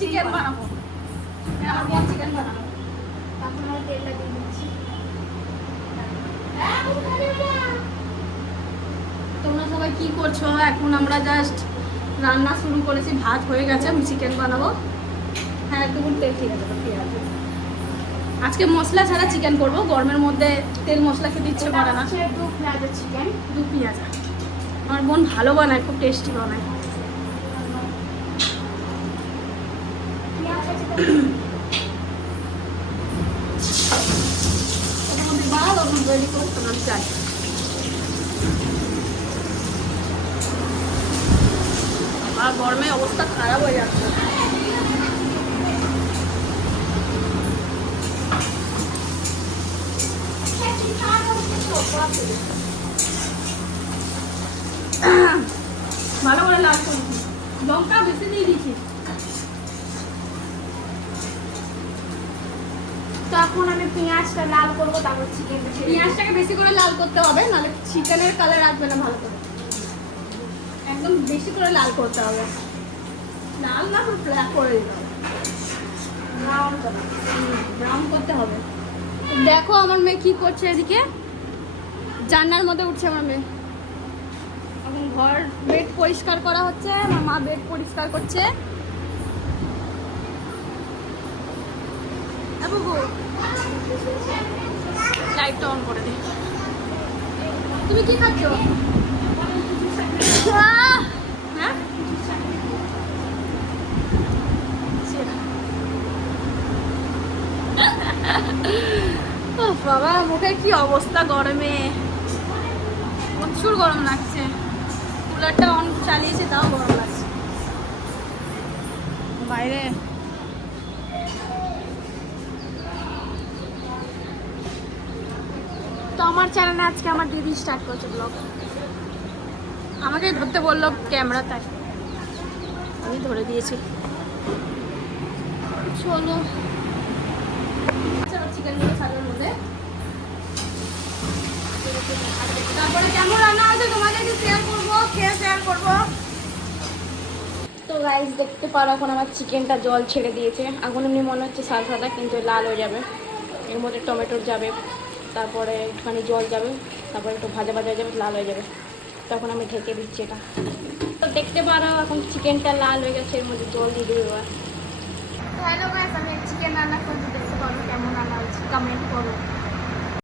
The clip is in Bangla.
চিকেন বানাবো, আমার বোন চিকেন বানাবো। তখন আমি তেলটা দিয়ে দিচ্ছি। তোমরা সবাই কি করছো? এখন আমরা জাস্ট রান্না শুরু করেছি, ভাত হয়ে গেছে, আমি চিকেন বানাবো। হ্যাঁ একটু তেল, ঠিক আছে ঠিক আছে। আজকে মশলা ছাড়া চিকেন করবো, গরমের মধ্যে তেল মশলা খেতে ইচ্ছে করে না। 2 পেঁয়াজের চিকেন। 2 পেঁয়াজ। আমার বোন ভালো বানায়, খুব টেস্টি বানায়। পেঁয়াজ আছে তো রেডি করে তোমার চাই। আর গরমে অবস্থা খারাপ হয়ে যাচ্ছে। ভালো করে লাল করে লঙ্কা বেশি দিয়ে দিয়েছি। তো এখন আমি পেঁয়াজটা লাল করবো, তারপর চিকেন। পেঁয়াজটাকে বেশি করে লাল করতে হবে, নাহলে চিকেনের কালার আসবে না ভালো করে। একদম বেশি করে লাল করতে হবে, লাল না তো ব্ল্যাক করে দিতে হবে, ব্রাউন করতে হবে। দেখো আমার মেয়ে কি করছে, এদিকে জান্নার মধ্যে উঠছে আমার মেয়ে। এখন ঘর বেড পরিষ্কার করা হচ্ছে, আমার মা বেড পরিষ্কার করছে। লাইটটা অন করে দে। তুমি কি খাচ্ছ? হ্যাঁ ও বাবা, মুখের কি অবস্থা গরমে, প্রচুর গরম লাগছে। কুলারটা অন চালিয়েছে তাও গরম লাগছে বাইরে। তো আমার চ্যানেলে আজকে আমার দিদি স্টার্ট করছে ব্লগ। আমাকে ধরতে বললো ক্যামেরা, তাই আমি ধরে দিয়েছি। চলো চিকেনগুলো ছাড়ার মধ্যে, তারপরে কেমন রান্না হয়েছে তোমাদেরকে শেয়ার করবো, খেয়ে শেয়ার করবো। তো গাইস দেখতে পারো এখন আমার চিকেনটা জল ছেড়ে দিয়েছে। এখন এমনি মনে হচ্ছে সাদা সাদা, কিন্তু লাল হয়ে যাবে। এর মধ্যে টমেটো যাবে, তারপরে একটুখানি জল যাবে, তারপরে একটু ভাজা ভাজা হয়ে যাবে, লাল হয়ে যাবে। তখন আমি ঢেকে দিচ্ছি এটা। তো দেখতে পারো এখন চিকেনটা লাল হয়ে গেছে, এর মধ্যে জল দিয়ে দেবো এবার। তো হ্যালো গাইস, আমি চিকেন রান্না করতে, দেখতে পারো কেমন রান্না হচ্ছে, কমেন্ট করো।